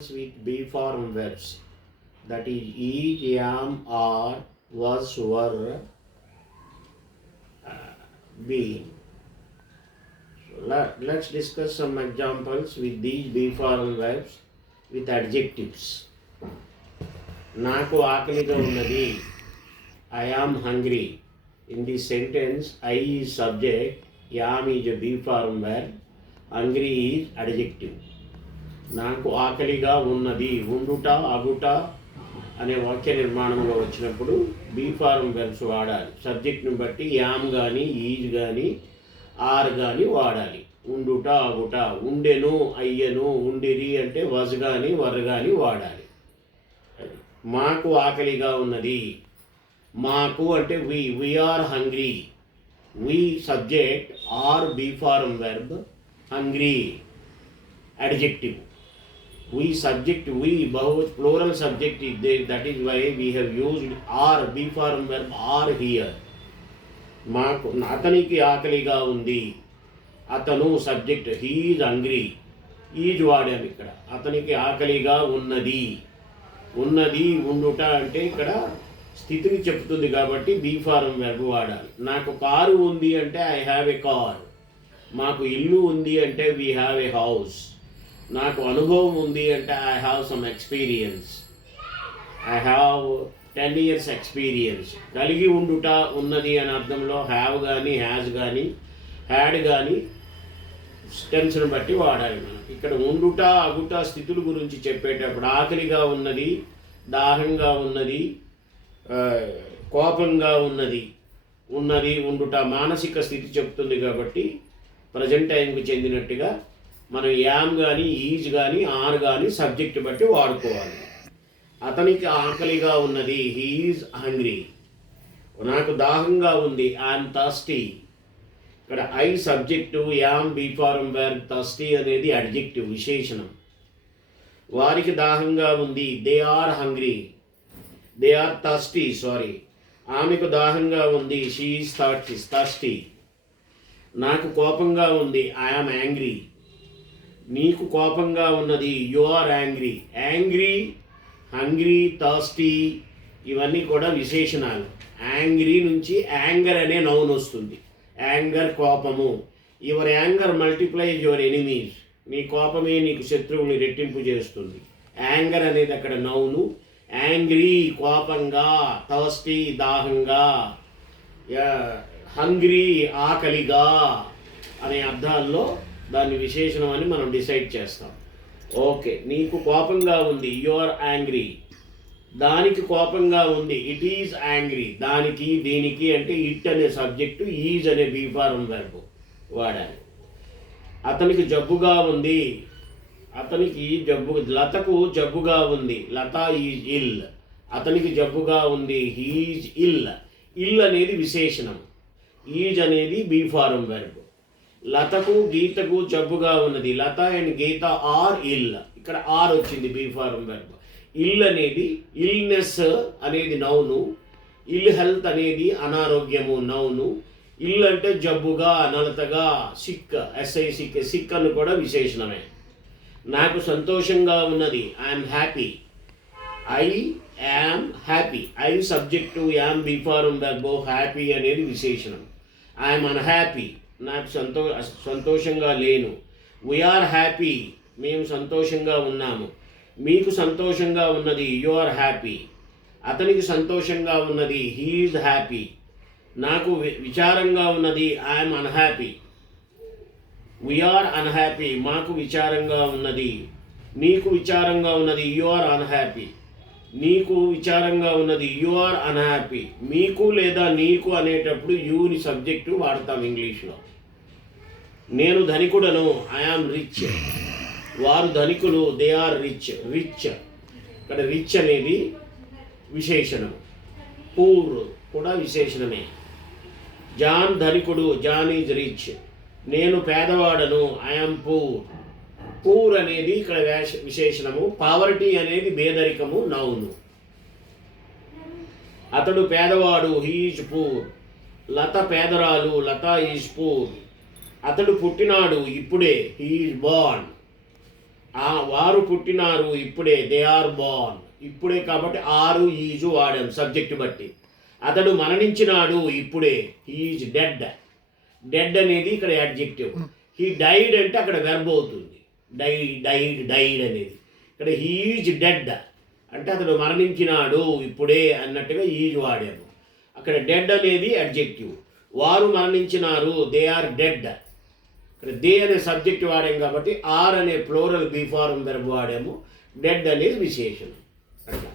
with be form verbs, that is is, am, are, was, were, be. So let's discuss some examples with these be form verbs with adjectives. నాకు ఆకలిగా ఉన్నది. I am hungry. In this sentence, I is subject, am is a be form verb, hungry is adjective. నాకు ఆకలిగా ఉన్నది, ఉండుట, అగుట అనే వాక్య నిర్మాణంలో వచ్చినప్పుడు బీ ఫార్మ్ వెర్బ్స్ వాడాలి. సబ్జెక్ట్ని బట్టి యామ్ కానీ ఈజ్ కానీ ఆర్ కానీ వాడాలి. ఉండుట, అగుట, ఉండెను, అయ్యను, ఉండిరి అంటే వజ్ కానీ వర్ కానీ వాడాలి. మాకు ఆకలిగా ఉన్నది. మాకు అంటే we are hungry. We subject, are be form verb, hungry adjective. We subject, we both plural subject is there, that is why we have used are be form verb are here. మాకు అతనికి ఆకలిగా ఉంది. అతను subject, he is hungry, is వాడాము ఇక్కడ. అతనికి ఆకలిగా ఉన్నది. ఉన్నది, ఉండుట అంటే ఇక్కడ స్థితిని చెప్తుంది కాబట్టి బీ ఫార్మ్ వెర్బ్ వాడాలి. నాకు కారు ఉంది అంటే ఐ హ్యావ్ ఎ కార్. మాకు ఇల్లు ఉంది అంటే వీ హ్యావ్ ఎ హౌస్. నాకు అనుభవం ఉంది అంటే I have some experience. I have 10 years experience. కలిగి ఉండుట, ఉన్నది అనే అర్థంలో హ్యావ్ కానీ హ్యాజ్ కానీ హ్యాడ్ కానీ టెన్స్ను బట్టి వాడాలి మనం. ఇక్కడ ఉండుట, అగుట స్థితుల గురించి చెప్పేటప్పుడు ఆకలిగా ఉన్నది, దాహంగా ఉన్నది, కోపంగా ఉన్నది, ఉన్నది, ఉండుట మానసిక స్థితి చెప్తుంది కాబట్టి ప్రజెంట్ టైంకి చెందినట్టుగా మనం యామ్ కానీ ఈజ్ కానీ ఆర్ కానీ సబ్జెక్ట్ బట్టి వాడుకోవాలి. అతనికి ఆకలిగా ఉన్నది, హీ ఈజ్ హంగ్రీ. నాకు దాహంగా ఉంది, ఐఎమ్ థర్స్టీ. ఇక్కడ I subject, am be form verb, thirsty అనేది అడ్జెక్టివ్ విశేషణం. వారికి దాహంగా ఉంది, they are hungry. They are thirsty, sorry. ఆమెకు దాహంగా ఉంది, షీ ఈజ్ థర్స్టీ. నాకు కోపంగా ఉంది, ఐఎమ్ యాంగ్రీ. నీకు కోపంగా ఉన్నది, you are angry. Angry, hungry, thirsty ఇవన్నీ కూడా విశేషణాలు. యాంగ్రీ నుంచి యాంగర్ అనే నౌన్ వస్తుంది. యాంగర్ కోపము. Your anger multiplies your enemies. నీ కోపమే నీకు శత్రువుని రెట్టింపు చేస్తుంది. యాంగర్ అనేది అక్కడ నౌను. యాంగ్రీ కోపంగా, థర్స్టీ దాహంగా, హంగ్రీ ఆకలిగా అనే అర్థాల్లో దాన్ని విశేషణం అని మనం డిసైడ్ చేస్తాం. ఓకే, నీకు కోపంగా ఉంది, యు ఆర్ యాంగ్రీ. దానికి కోపంగా ఉంది, ఇట్ ఈజ్ యాంగ్రీ. దానికి, దీనికి అంటే ఇట్ అనే సబ్జెక్టు, ఈజ్ అనే బీ ఫార్మ్ వెర్బ్ వాడాలి. అతనికి జబ్బుగా ఉంది. అతనికి లతకు జబ్బుగా ఉంది, లత ఈజ్ ఇల్. అతనికి జబ్బుగా ఉంది, హీజ్ ఇల్. ఇల్ అనేది విశేషణం, ఈజ్ అనేది బీ ఫార్మ్ వెర్బ్. లతకు, గీతకు జబ్బుగా ఉన్నది. లత అండ్ గీత ఆర్ ఇల్. ఇక్కడ ఆర్ వచ్చింది బీ ఫార్మ్ వెర్బ్. ఇల్ అనేది ఇల్నెస్ అనేది నౌను. ఇల్ హెల్త్ అనేది అనారోగ్యము నౌను. ఇల్ అంటే జబ్బుగా, నలతగా, సిక్, ఎస్ఐ సిక్, సిక్ అని కూడా విశేషణమే. నాకు సంతోషంగా ఉన్నది, I'm happy. I am happy. I subject, am be form verb, happy అనేది విశేషణం. I'm unhappy. నాకు సంతోషంగా లేను. We are happy. మేము సంతోషంగా ఉన్నాము. మీకు సంతోషంగా ఉన్నది, యు ఆర్ హ్యాపీ. అతనికి సంతోషంగా ఉన్నది, హీ ఈజ్ హ్యాపీ. నాకు విచారంగా ఉన్నది, ఐఎమ్ అన్హ్యాపీ. We are unhappy. మాకు విచారంగా ఉన్నది. నీకు విచారంగా ఉన్నది, యు ఆర్ అన్హ్యాపీ. నీకు విచారంగా ఉన్నది, యు ఆర్ అన్హ్యాపీ. మీకు లేదా నీకు అనేటప్పుడు యూని సబ్జెక్టు వాడతాం ఇంగ్లీష్లో. నేను ధనికుడను, ఐఆమ్ రిచ్. వారు ధనికులు, దే ఆర్ రిచ్. రిచ్, ఇక్కడ రిచ్ అనేది విశేషణం. పూర్ కూడా విశేషణమే. జాన్ ధనికుడు, జాన్ ఈజ్ రిచ్. నేను పేదవాడను, ఐఆమ్ పూర్. పూర్ అనేది ఇక్కడ విశేషణము. పావర్టీ అనేది పేదరికము నౌను. అతడు పేదవాడు, హీ ఈజ్ పూర్. లత పేదరాలు, లత ఈజ్ పూర్. అతడు పుట్టినాడు ఇప్పుడే, హీ ఈజ్ బోర్న్. వారు పుట్టినారు ఇప్పుడే, దే ఆర్ బోర్న్, ఇప్పుడే కాబట్టి ఆరు ఈజు వాడాం సబ్జెక్ట్ బట్టి. అతడు మరణించినాడు ఇప్పుడే, హీఈజ్ డెడ్. డెడ్ అనేది ఇక్కడ అడ్జెక్టివ్. హీ డైడ్ అంటే అక్కడ వెర్బ్ అవుతుంది. డైడ్ అనేది ఇక్కడ హీఈజ్ డెడ్ అంటే అతడు మరణించినాడు ఇప్పుడే అన్నట్టుగా ఈజ్ వాడాము. అక్కడ డెడ్ అనేది అడ్జెక్టివ్. వారు మరణించినారు, దే ఆర్ డెడ్. ఇక్కడ దే అనే సబ్జెక్ట్ వాడాము కాబట్టి ఆర్ అనే ప్లోరల్ బీ ఫార్మ్ వెర్బ్ వాడాము. డెడ్ అనేది విశేషణం. అట్లా